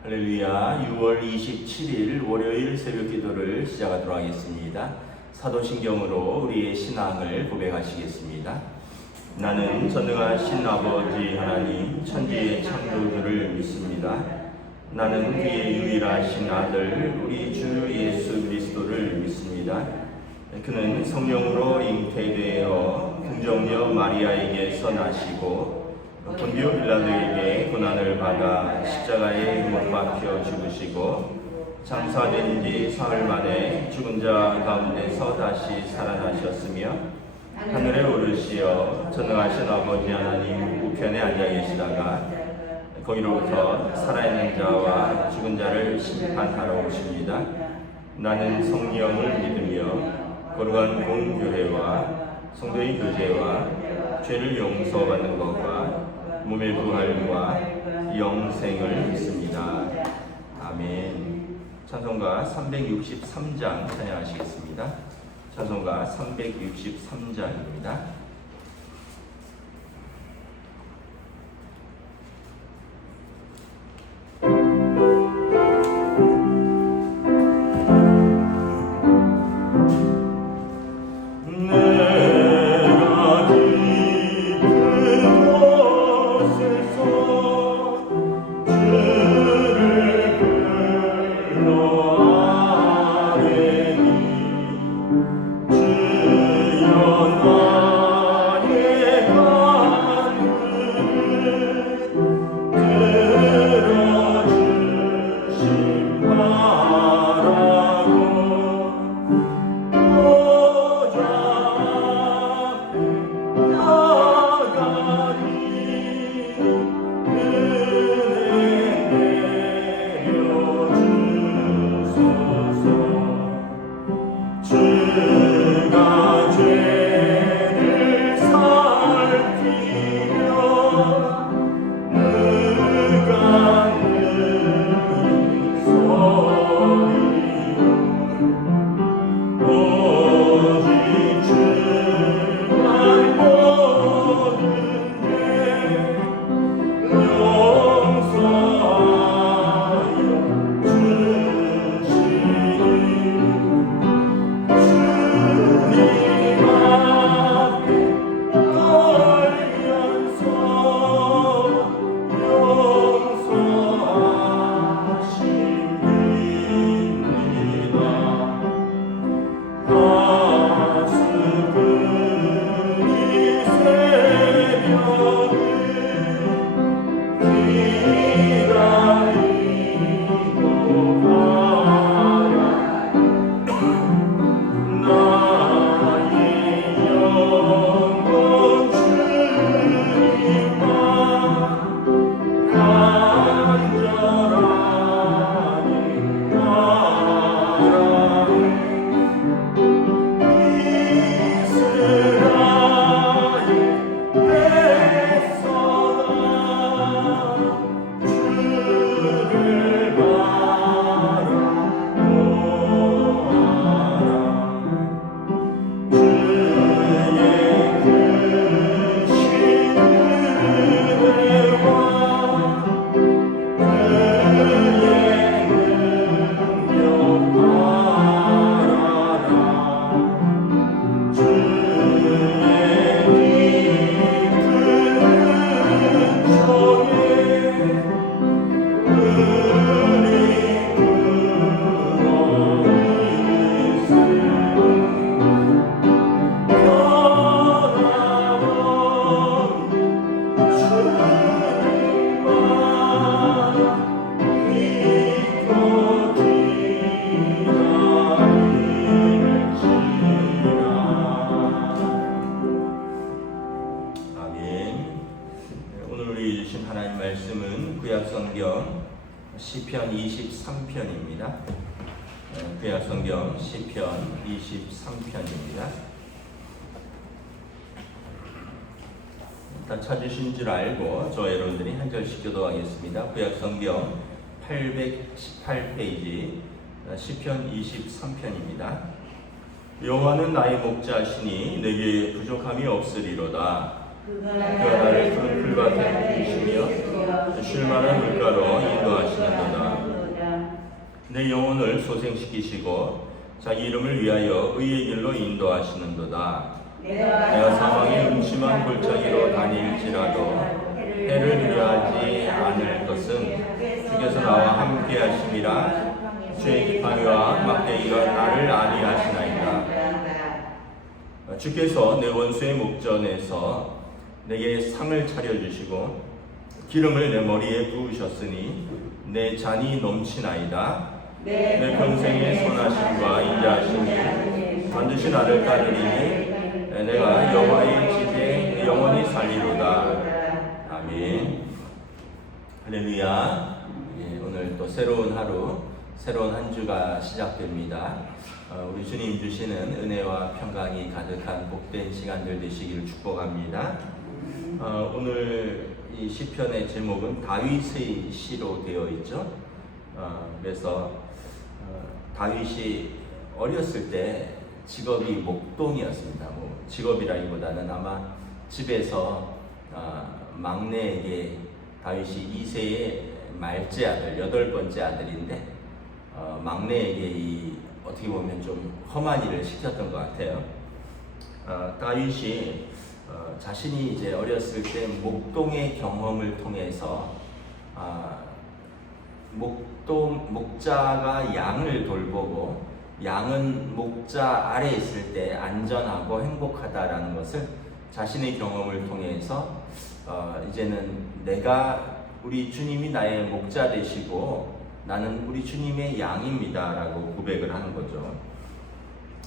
할렐루야. 6월 27일 월요일 새벽 기도를 시작하도록 하겠습니다. 사도신경으로 우리의 신앙을 고백하시겠습니다. 나는 전능하신 아버지 하나님 천지의 창조주를 믿습니다. 나는 그의 유일하신 아들 우리 주 예수 그리스도를 믿습니다. 그는 성령으로 잉태되어 궁정녀 마리아에게서 나시고 본디오 빌라도에게 고난을 받아 십자가에 못 박혀 죽으시고 장사된 지 사흘 만에 죽은 자 가운데서 다시 살아나셨으며 하늘에 오르시어 전능하신 아버지 하나님 우편에 앉아 계시다가 거기로부터 살아있는 자와 죽은 자를 심판하러 오십니다. 나는 성령을 믿으며 거룩한 공교회와 성도의 교제와 죄를 용서받는 것과 몸의 부활과 영생을 믿습니다. 아멘. 찬송가 363장 찬양하시겠습니다. 찬송가 363장입니다. 시편 23편입니다. 구약성경 시편 23편입니다. 다 찾으신 줄 알고 저 여러분들이 한 절씩 기도하겠습니다. 구약성경 818페이지 시편 23편입니다. 여호와는 나의 목자시니 내게 부족함이 없으리로다. 그가 나를 푸른 풀밭에 두시며 쉴만한 물가로 인도하시는도다. 내 영혼을 소생시키시고 자기 이름을 위하여 의의 길로 인도하시는도다. 내가 사망의 음침한 골짜기로 다닐지라도 해를 두려워하지 않을 것은 주께서 나와 함께 하심이라. 주의 기판이와 막대기가 나를 안위하시나이다. 주께서 내 원수의 목전에서 내게 상을 차려주시고 기름을 내 머리에 부으셨으니 내 잔이 넘치나이다. 내 평생의 선하심과 인자하심이 반드시 나를 따르리니 내가 여호와의 집에 영원히 살리로다. 아멘. 할렐루야. 오늘 또 새로운 하루, 새로운 한 주가 시작됩니다. 우리 주님 주시는 은혜와 평강이 가득한 복된 시간들 되시기를 축복합니다. 오늘 이 시편의 제목은 다윗의 시로 되어 있죠. 그래서 다윗이 어렸을 때 직업이 목동이었습니다. 직업이라기보다는 아마 집에서 막내에게 다윗이 2세의 말째 아들, 8번째 아들인데 막내에게 어떻게 보면 좀 험한 일을 시켰던 것 같아요. 다윗이 자신이 이제 어렸을 때 목동의 경험을 통해서 목자가 양을 돌보고 양은 목자 아래에 있을 때 안전하고 행복하다라는 것을 자신의 경험을 통해서 이제는 우리 주님이 나의 목자 되시고 나는 우리 주님의 양입니다 라고 고백을 하는 거죠.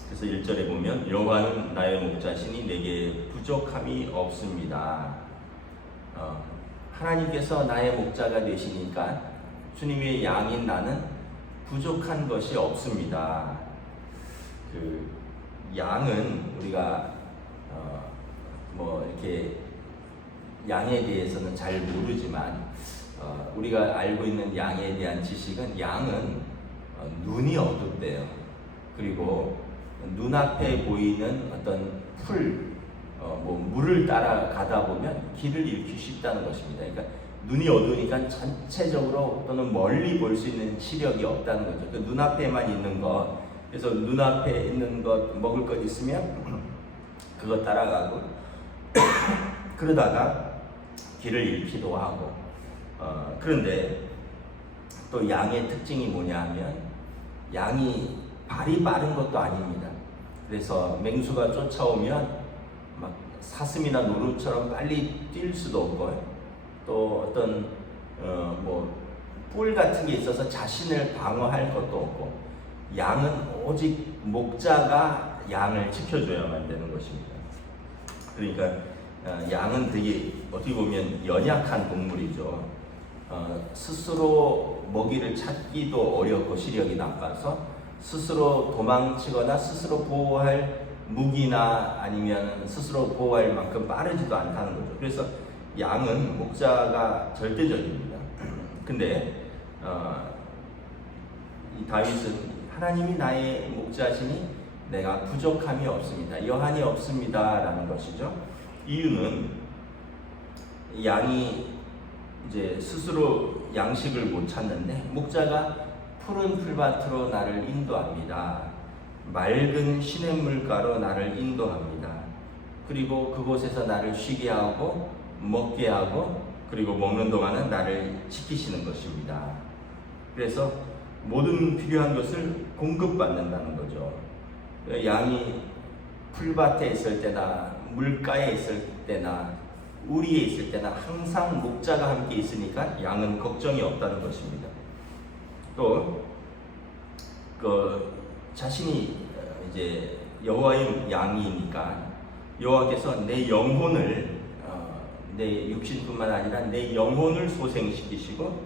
그래서 1절에 보면 여호와는 나의 목자시니 내게 부족함이 없습니다. 하나님께서 나의 목자가 되시니까 주님의 양인 나는 부족한 것이 없습니다. 양은 우리가 이렇게 양에 대해서는 잘 모르지만 우리가 알고 있는 양에 대한 지식은 양은 눈이 어둡대요. 그리고 눈앞에 보이는 어떤 물을 따라가다 보면 길을 잃기 쉽다는 것입니다. 그러니까 눈이 어두우니까 전체적으로 또는 멀리 볼 수 있는 시력이 없다는 거죠. 그 눈앞에만 있는 것, 그래서 눈앞에 있는 것, 먹을 것 있으면 그거 따라가고 그러다가 길을 잃기도 하고 그런데 또 양의 특징이 뭐냐 하면 양이 발이 빠른 것도 아닙니다. 그래서 맹수가 쫓아오면 막 사슴이나 노루처럼 빨리 뛸 수도 없고요. 또 어떤 뿔 같은 게 있어서 자신을 방어할 것도 없고 양은 오직 목자가 양을 지켜줘야만 되는 것입니다. 그러니까 양은 되게 어떻게 보면 연약한 동물이죠. 스스로 먹이를 찾기도 어렵고 시력이 나빠서 스스로 도망치거나 스스로 보호할 무기나 아니면 스스로 보호할 만큼 빠르지도 않다는 거죠. 그래서 양은 목자가 절대적입니다. 근데 이 다윗은 하나님이 나의 목자시니 내가 부족함이 없습니다. 여한이 없습니다. 라는 것이죠. 이유는 양이 이제 스스로 양식을 못 찾는데 목자가 푸른 풀밭으로 나를 인도합니다. 맑은 시냇물가로 나를 인도합니다. 그리고 그곳에서 나를 쉬게 하고 먹게 하고 그리고 먹는 동안은 나를 지키시는 것입니다. 그래서 모든 필요한 것을 공급받는다는 거죠. 양이 풀밭에 있을 때나 물가에 있을 때나 우리에 있을 때나 항상 목자가 함께 있으니까 양은 걱정이 없다는 것입니다. 또 자신이 이제 여호와의 양이니까 여호와께서 내 영혼을 내 육신뿐만 아니라 내 영혼을 소생시키시고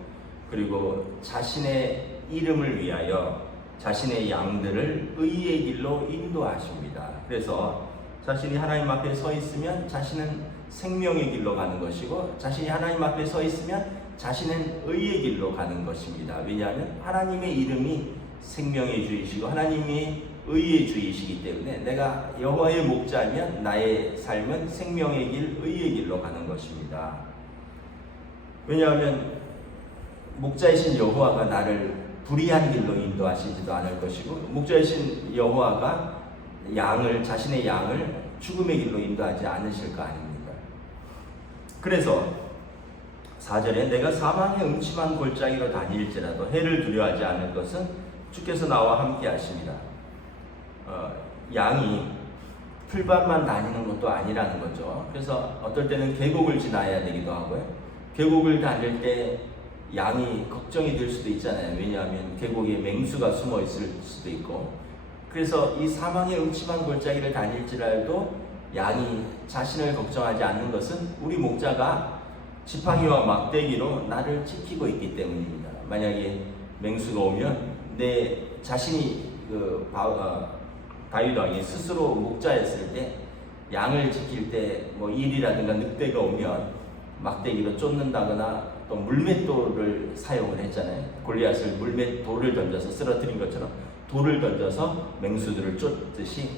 그리고 자신의 이름을 위하여 자신의 양들을 의의 길로 인도하십니다. 그래서 자신이 하나님 앞에 서 있으면 자신은 생명의 길로 가는 것이고 자신이 하나님 앞에 서 있으면 자신은 의의 길로 가는 것입니다. 왜냐하면 하나님의 이름이 생명의 주이시고 하나님이 의의 주이시기 때문에 내가 여호와의 목자면 나의 삶은 생명의 길, 의의 길로 가는 것입니다. 왜냐하면 목자이신 여호와가 나를 불의한 길로 인도하시지도 않을 것이고 목자이신 여호와가 자신의 양을 죽음의 길로 인도하지 않으실 거 아닙니까? 그래서 4절에 내가 사망의 음침한 골짜기로 다닐지라도 해를 두려워하지 않을 것은 주께서 나와 함께 하십니다. 양이 풀밭만 다니는 것도 아니라는 거죠. 그래서 어떨 때는 계곡을 지나야 되기도 하고요. 계곡을 다닐 때 양이 걱정이 될 수도 있잖아요. 왜냐하면 계곡에 맹수가 숨어 있을 수도 있고. 그래서 이 사망의 음침한 골짜기를 다닐지라도 양이 자신을 걱정하지 않는 것은 우리 목자가 지팡이와 막대기로 나를 지키고 있기 때문입니다. 만약에 맹수가 오면 내 자신이 다윗 왕이 스스로 목자였을 때 양을 지킬 때 뭐 일이라든가 늑대가 오면 막대기로 쫓는다거나 또 물맷돌을 사용을 했잖아요. 골리앗을 물맷돌을 던져서 쓰러뜨린 것처럼 돌을 던져서 맹수들을 쫓듯이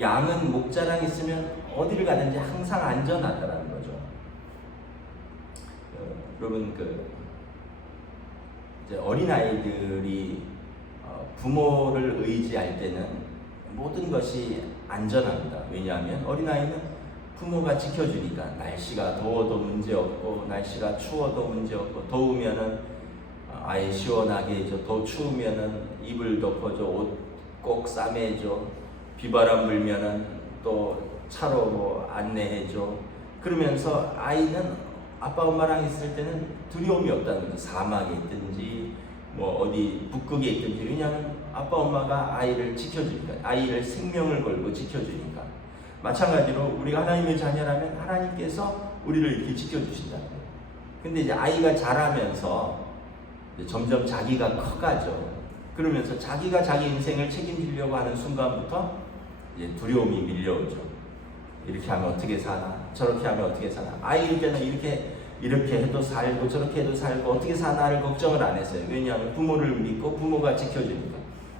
양은 목자랑 있으면 어디를 가든지 항상 안전하다라는 거죠. 여러분 이제 어린아이들이 부모를 의지할 때는 모든 것이 안전합니다. 왜냐하면 어린아이는 부모가 지켜주니까 날씨가 더워도 문제없고 날씨가 추워도 문제없고 더우면은 아예 시원하게 해줘, 더 추우면은 이불 덮어줘, 옷 꼭 싸매줘, 비바람 불면은 또 차로 뭐 안내해줘. 그러면서 아이는 아빠 엄마랑 있을 때는 두려움이 없다는 거죠. 사막에 있든지 뭐 어디 북극에 있든지. 왜냐하면 아빠 엄마가 아이를 지켜주니까, 아이를 생명을 걸고 지켜주니까. 마찬가지로 우리가 하나님의 자녀라면 하나님께서 우리를 이렇게 지켜주신다는 거예요. 근데 이제 아이가 자라면서 이제 점점 자기가 커가죠. 그러면서 자기가 자기 인생을 책임지려고 하는 순간부터 이제 두려움이 밀려오죠. 이렇게 하면 어떻게 사나? 저렇게 하면 어떻게 사나? 아이일 때는 이렇게 해도 살고 저렇게 해도 살고 어떻게 사나를 걱정을 안 했어요. 왜냐하면 부모를 믿고 부모가 지켜주니까.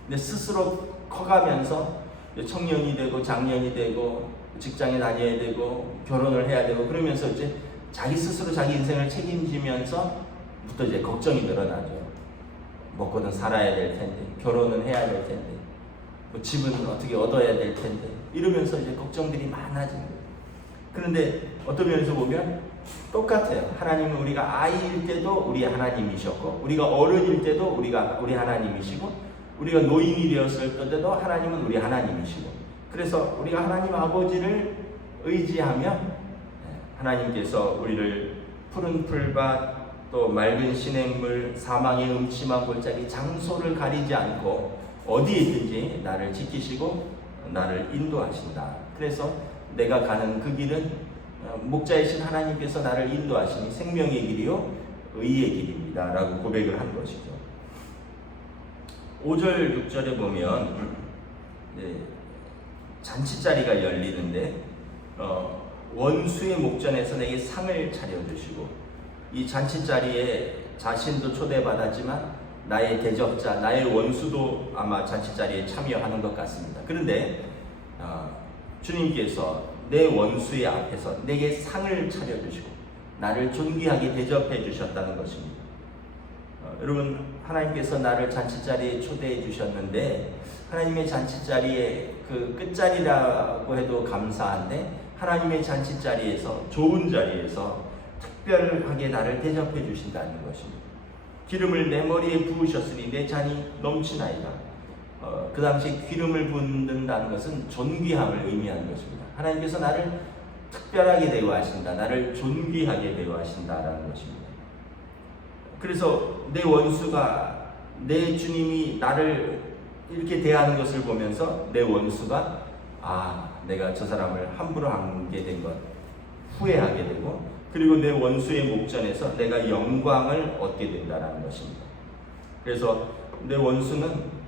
근데 스스로 커가면서 청년이 되고 장년이 되고 직장에 다녀야 되고 결혼을 해야 되고 그러면서 이제 자기 스스로 자기 인생을 책임지면서부터 이제 걱정이 늘어나죠. 먹고는 살아야 될 텐데, 결혼은 해야 될 텐데, 뭐 집은 어떻게 얻어야 될 텐데, 이러면서 이제 걱정들이 많아지는 거예요. 그런데 어떤 면에서 보면 똑같아요. 하나님은 우리가 아이일 때도 우리 하나님이셨고, 우리가 어른일 때도 우리 하나님이시고, 우리가 노인이 되었을 때도 하나님은 우리 하나님이시고, 그래서 우리가 하나님 아버지를 의지하면 하나님께서 우리를 푸른 풀밭 또 맑은 시냇물 사망의 음침한 골짜기 장소를 가리지 않고 어디에 있든지 나를 지키시고 나를 인도하신다. 그래서 내가 가는 그 길은 목자이신 하나님께서 나를 인도하시니 생명의 길이요 의의 길입니다 라고 고백을 한 것이죠. 5절 6절에 보면 잔치자리가 열리는데 원수의 목전에서 내게 상을 차려주시고, 이 잔치자리에 자신도 초대받았지만 나의 대적자, 나의 원수도 아마 잔치자리에 참여하는 것 같습니다. 그런데 주님께서 내 원수의 앞에서 내게 상을 차려주시고 나를 존귀하게 대접해 주셨다는 것입니다. 여러분, 하나님께서 나를 잔치자리에 초대해 주셨는데 하나님의 잔치자리에 그 끝자리라고 해도 감사한데 하나님의 잔치자리에서, 좋은 자리에서 특별하게 나를 대접해 주신다는 것입니다. 기름을 내 머리에 부으셨으니 내 잔이 넘치나이다. 그 당시 기름을 붓는다는 것은 존귀함을 의미하는 것입니다. 하나님께서 나를 특별하게 대우하신다, 나를 존귀하게 대우하신다라는 것입니다. 그래서 내 원수가, 내 주님이 나를 이렇게 대하는 것을 보면서 내 원수가 내가 저 사람을 함부로 하게 된 것 후회하게 되고, 그리고 내 원수의 목전에서 내가 영광을 얻게 된다는 것입니다. 그래서 내 원수는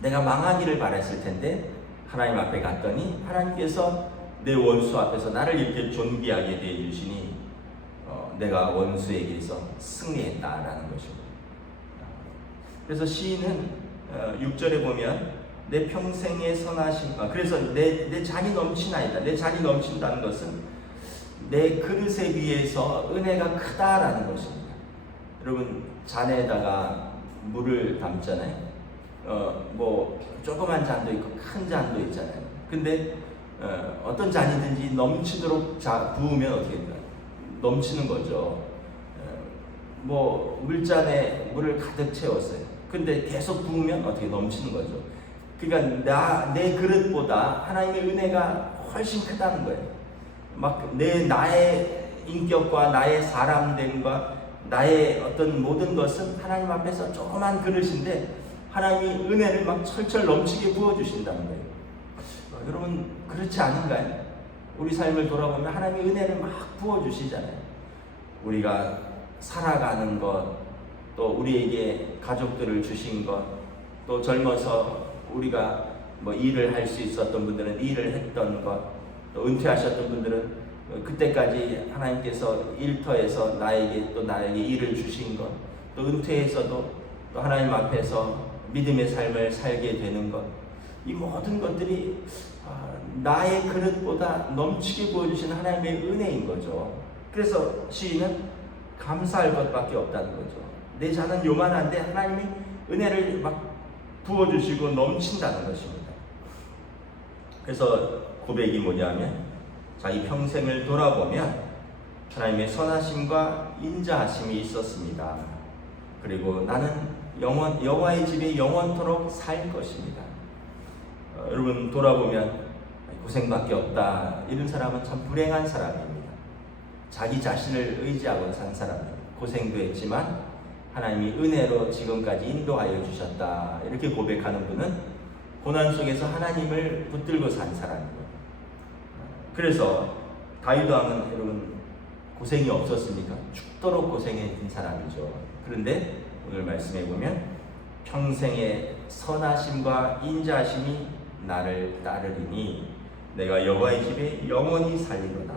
내가 망하기를 바랬을 텐데 하나님 앞에 갔더니 하나님께서 내 원수 앞에서 나를 이렇게 존귀하게 대해주시니 내가 원수에게서 승리했다라는 것입니다. 그래서 시인은 6절에 보면 내 평생의 선하심, 그래서 내 잔이 넘치나이다. 내 잔이 넘친다는 것은 내 그릇에 비해서 은혜가 크다라는 것입니다. 여러분, 잔에다가 물을 담잖아요. 뭐 조그만 잔도 있고 큰 잔도 있잖아요. 근데 어떤 잔이든지 넘치도록 부으면 어떻게 될까요? 넘치는 거죠. 뭐 물잔에 물을 가득 채웠어요. 근데 계속 부으면 어떻게 넘치는 거죠. 그러니까 내 그릇보다 하나님의 은혜가 훨씬 크다는 거예요. 막 나의 인격과 나의 사람됨과 나의 어떤 모든 것은 하나님 앞에서 조그만 그릇인데 하나님이 은혜를 막 철철 넘치게 부어주신다는 거예요. 여러분 그렇지 않은가요? 우리 삶을 돌아보면 하나님의 은혜를 막 부어주시잖아요. 우리가 살아가는 것, 또 우리에게 가족들을 주신 것, 또 젊어서 우리가 뭐 일을 할 수 있었던 분들은 일을 했던 것, 또 은퇴하셨던 분들은 그때까지 하나님께서 일터에서 나에게 일을 주신 것, 또 은퇴해서도 또 하나님 앞에서 믿음의 삶을 살게 되는 것, 이 모든 것들이 나의 그릇보다 넘치게 보여주신 하나님의 은혜인 거죠. 그래서 시인은 감사할 것밖에 없다는 거죠. 내 잔은 요만한데 하나님이 은혜를 막 부어주시고 넘친다는 것입니다. 그래서 고백이 뭐냐면 자기 평생을 돌아보면 하나님의 선하심과 인자하심이 있었습니다. 그리고 나는 여호와의 집에 영원토록 살 것입니다. 여러분 돌아보면 고생밖에 없다 이런 사람은 참 불행한 사람입니다. 자기 자신을 의지하고 산 사람입니다. 고생도 했지만 하나님이 은혜로 지금까지 인도하여 주셨다 이렇게 고백하는 분은 고난 속에서 하나님을 붙들고 산 사람입니다. 그래서 다윗 왕은 여러분 고생이 없었습니까? 죽도록 고생했던 사람이죠. 그런데 오늘 말씀해 보면 평생의 선하심과 인자하심이 나를 따르리니 내가 여호와의 집에 영원히 살리로다.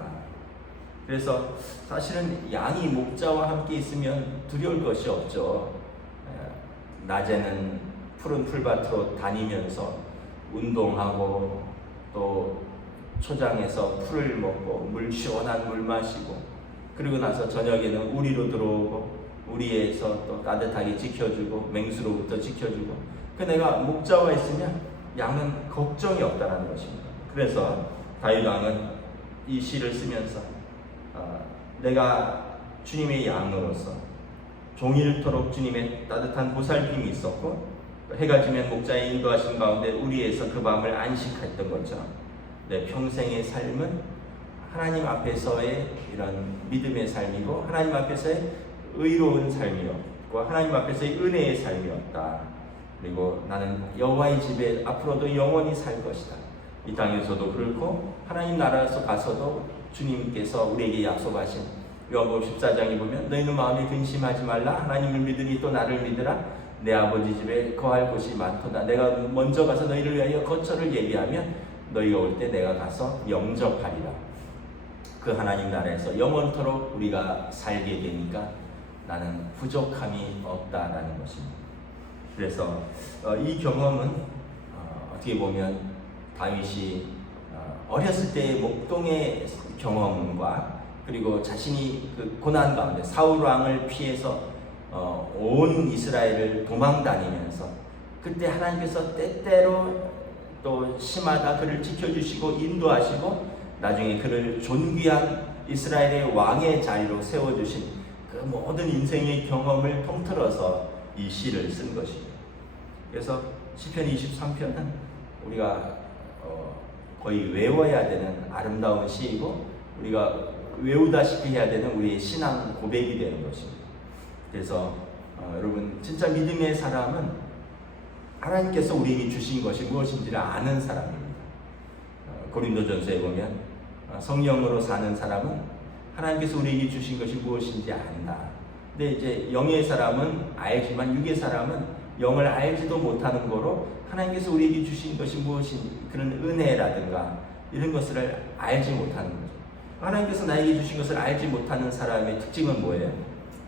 그래서 사실은 양이 목자와 함께 있으면 두려울 것이 없죠. 낮에는 푸른 풀밭으로 다니면서 운동하고 또 초장에서 풀을 먹고 시원한 물 마시고 그리고 나서 저녁에는 우리로 들어오고 우리에서 또 따뜻하게 지켜주고 맹수로부터 지켜주고 내가 목자와 있으면 양은 걱정이 없다는 것입니다. 그래서 다윗 왕은 이 시를 쓰면서 내가 주님의 양으로서 종일토록 주님의 따뜻한 보살핌이 있었고 해가 지면 목자의 인도하신 가운데 우리에서 그 밤을 안식했던 것처럼 내 평생의 삶은 하나님 앞에서의 이런 믿음의 삶이고 하나님 앞에서의 의로운 삶이었고 하나님 앞에서의 은혜의 삶이었다. 그리고 나는 여호와의 집에 앞으로도 영원히 살 것이다. 이 땅에서도 그렇고 하나님 나라에서 가서도 주님께서 우리에게 약속하신 요한복음 14장에 보면 너희는 마음에 근심하지 말라 하나님을 믿으니 또 나를 믿으라 내 아버지 집에 거할 곳이 많도다. 내가 먼저 가서 너희를 위하여 거처를 예비하면 너희가 올 때 내가 가서 영접하리라. 그 하나님 나라에서 영원토록 우리가 살게 되니까 나는 부족함이 없다라는 것입니다. 그래서 이 경험은 어떻게 보면 다윗이 어렸을 때의 목동의 경험과 그리고 자신이 그 고난 가운데 사울 왕을 피해서 온 이스라엘을 도망 다니면서 그때 하나님께서 때때로 또 심하다 그를 지켜주시고 인도하시고 나중에 그를 존귀한 이스라엘의 왕의 자리로 세워주신 그 모든 인생의 경험을 통틀어서 이 시를 쓴 것입니다. 그래서 시편 23편은 우리가 거의 외워야 되는 아름다운 시이고 우리가 외우다시피 해야 되는 우리의 신앙 고백이 되는 것입니다. 그래서 여러분 진짜 믿음의 사람은 하나님께서 우리에게 주신 것이 무엇인지를 아는 사람입니다. 고린도전서에 보면 성령으로 사는 사람은 하나님께서 우리에게 주신 것이 무엇인지 안다. 근데 이제 영의 사람은 알지만 육의 사람은 영을 알지도 못하는 거로 하나님께서 우리에게 주신 것이 무엇인 그런 은혜라든가 이런 것을 알지 못하는 거죠. 하나님께서 나에게 주신 것을 알지 못하는 사람의 특징은 뭐예요?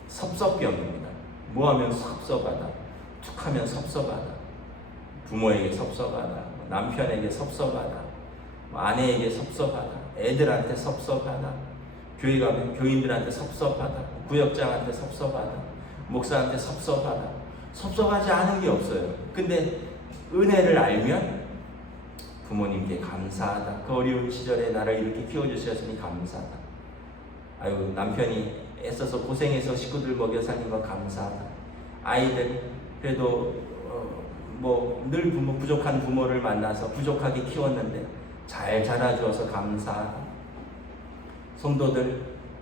섭섭병입니다. 뭐하면 섭섭하다, 툭하면 섭섭하다, 부모에게 섭섭하다, 남편에게 섭섭하다, 아내에게 섭섭하다, 애들한테 섭섭하다, 교회 가면 교인들한테 섭섭하다, 구역장한테 섭섭하다, 목사한테 섭섭하다. 섭섭하지 않은 게 없어요. 근데 은혜를 알면 부모님께 감사하다. 그 어려운 시절에 나를 이렇게 키워주셨으니 감사하다. 아유, 남편이 애써서 고생해서 식구들 먹여 살린 거 감사하다. 아이들 그래도 늘 부족한 부모를 만나서 부족하게 키웠는데 잘 자라주어서 감사하다. 성도들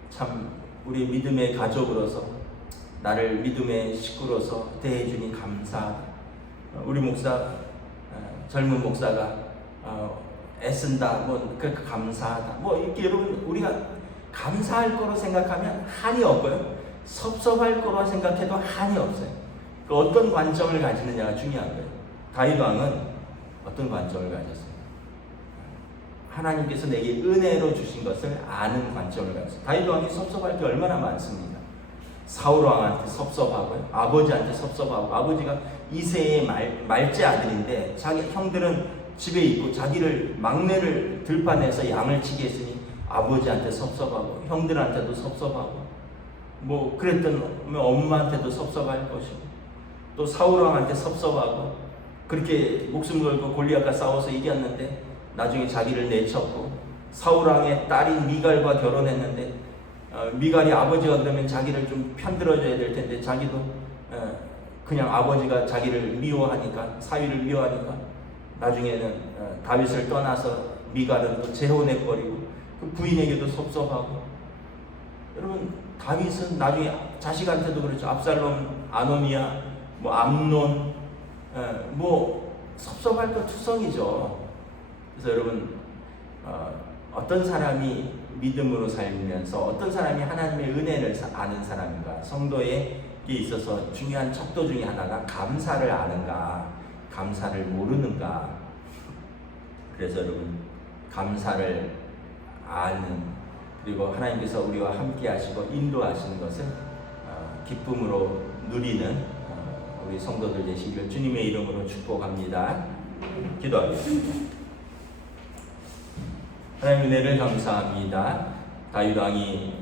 참 우리 믿음의 가족으로서 나를 믿음의 식구로서 대해주니 감사하다. 우리 목사 젊은 목사가 애쓴다, 감사하다. 이렇게 여러분 우리가 감사할 거로 생각하면 한이 없고요. 섭섭할 거로 생각해도 한이 없어요. 그 어떤 관점을 가지느냐가 중요한 거예요. 다윗 왕은 어떤 관점을 가졌어요? 하나님께서 내게 은혜로 주신 것을 아는 관점을 가졌어요. 다윗 왕이 섭섭할 게 얼마나 많습니까? 사울 왕한테 섭섭하고요. 아버지한테 섭섭하고, 아버지가 이새의 말째 아들인데 자기 형들은 집에 있고 자기를 막내를 들판에서 양을 치게 했으니 아버지한테 섭섭하고 형들한테도 섭섭하고 그랬던 엄마한테도 섭섭할 것이고 또 사울 왕한테 섭섭하고 그렇게 목숨 걸고 골리앗과 싸워서 이겼는데 나중에 자기를 내쳤고 사울 왕의 딸인 미갈과 결혼했는데 미갈이 아버지가 그러면 자기를 좀 편들어줘야 될 텐데 자기도 그냥 아버지가 자기를 미워하니까 사위를 미워하니까 나중에는 다윗을 떠나서 미갈은 또 재혼해버리고 그 부인에게도 섭섭하고. 여러분 다윗은 나중에 자식한테도 그렇죠. 압살롬, 아노니아, 암논 섭섭할 거 투성이죠. 그래서 여러분 어떤 사람이 믿음으로 살면서 어떤 사람이 하나님의 은혜를 아는 사람인가, 성도에 있어서 중요한 척도 중에 하나가 감사를 아는가, 감사를 모르는가. 그래서 여러분 감사를 아는, 그리고 하나님께서 우리와 함께 하시고 인도하시는 것을 기쁨으로 누리는 우리 성도들 되시길 주님의 이름으로 축복합니다. 기도하겠습니다. 하나님 은혜를 감사합니다. 다윗 왕이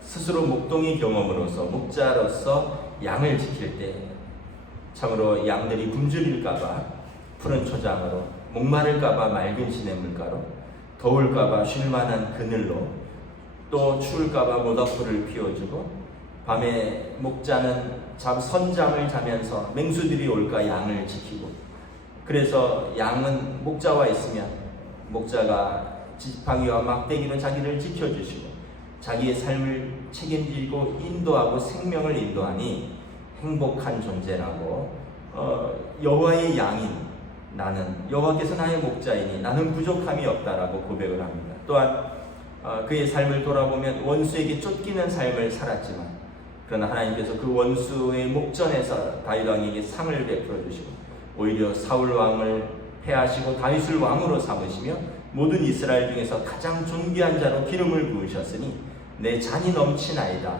스스로 목동의 경험으로서 목자로서 양을 지킬 때 참으로 양들이 굶주릴까봐 푸른 초장으로, 목마를까봐 맑은 시냇물가로, 더울까봐 쉴만한 그늘로, 또 추울까봐 모닥불을 피워주고, 밤에 목자는 선잠을 자면서 맹수들이 올까 양을 지키고, 그래서 양은 목자와 있으면 목자가 지팡이와 막대기로 자기를 지켜주시고 자기의 삶을 책임지고 인도하고 생명을 인도하니 행복한 존재라고, 여호와의 양인 나는, 여호와께서 나의 목자이니 나는 부족함이 없다라고 고백을 합니다. 또한 그의 삶을 돌아보면 원수에게 쫓기는 삶을 살았지만 그러나 하나님께서 그 원수의 목전에서 다윗 왕에게 상을 베풀어 주시고 오히려 사울 왕을 패하시고 다윗을 왕으로 삼으시며 모든 이스라엘 중에서 가장 존귀한 자로 기름을 부으셨으니 내 잔이 넘치나이다.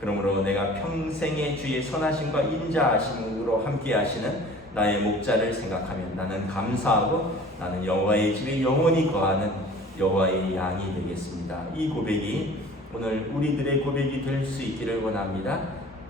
그러므로 내가 평생의 주의 선하심과 인자하심으로 함께 하시는 나의 목자를 생각하면 나는 감사하고 나는 여호와의 집에 영원히 거하는 여호와의 양이 되겠습니다. 이 고백이 오늘 우리들의 고백이 될 수 있기를 원합니다.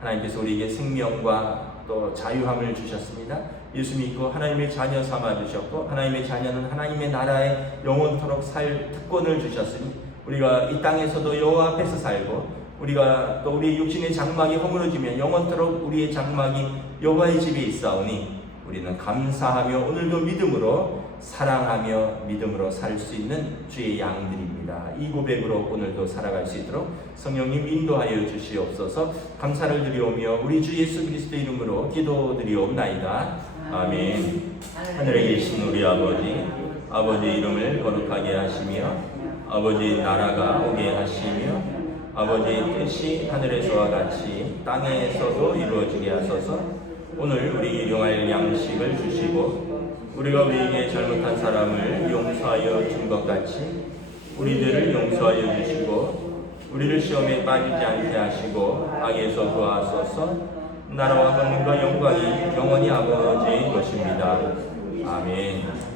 하나님께서 우리에게 생명과 또 자유함을 주셨습니다. 예수 믿고 하나님의 자녀 삼아 주셨고 하나님의 자녀는 하나님의 나라에 영원토록 살 특권을 주셨으니 우리가 이 땅에서도 여호와 앞에서 살고 우리가 또 우리의 육신의 장막이 허물어지면 영원토록 우리의 장막이 여호와의 집에 있사오니 우리는 감사하며 오늘도 믿음으로 사랑하며 믿음으로 살 수 있는 주의 양들입니다. 이 고백으로 오늘도 살아갈 수 있도록 성령님 인도하여 주시옵소서. 감사를 드리오며 우리 주 예수 그리스도 이름으로 기도드리옵나이다. 아멘. 하늘에 계신 우리 아버지 이름을 거룩하게 하시며 아버지 나라가 오게 하시며 아버지의 뜻이 하늘에서와 같이 땅에서도 이루어지게 하소서. 오늘 우리 일용할 양식을 주시고 우리가 우리에게 잘못한 사람을 용서하여 준 것 같이 우리들을 용서하여 주시고 우리를 시험에 빠지지 않게 하시고 악에서 구하소서. 나라와 권능과 영광이 영원히 아버지의 것입니다. 아멘.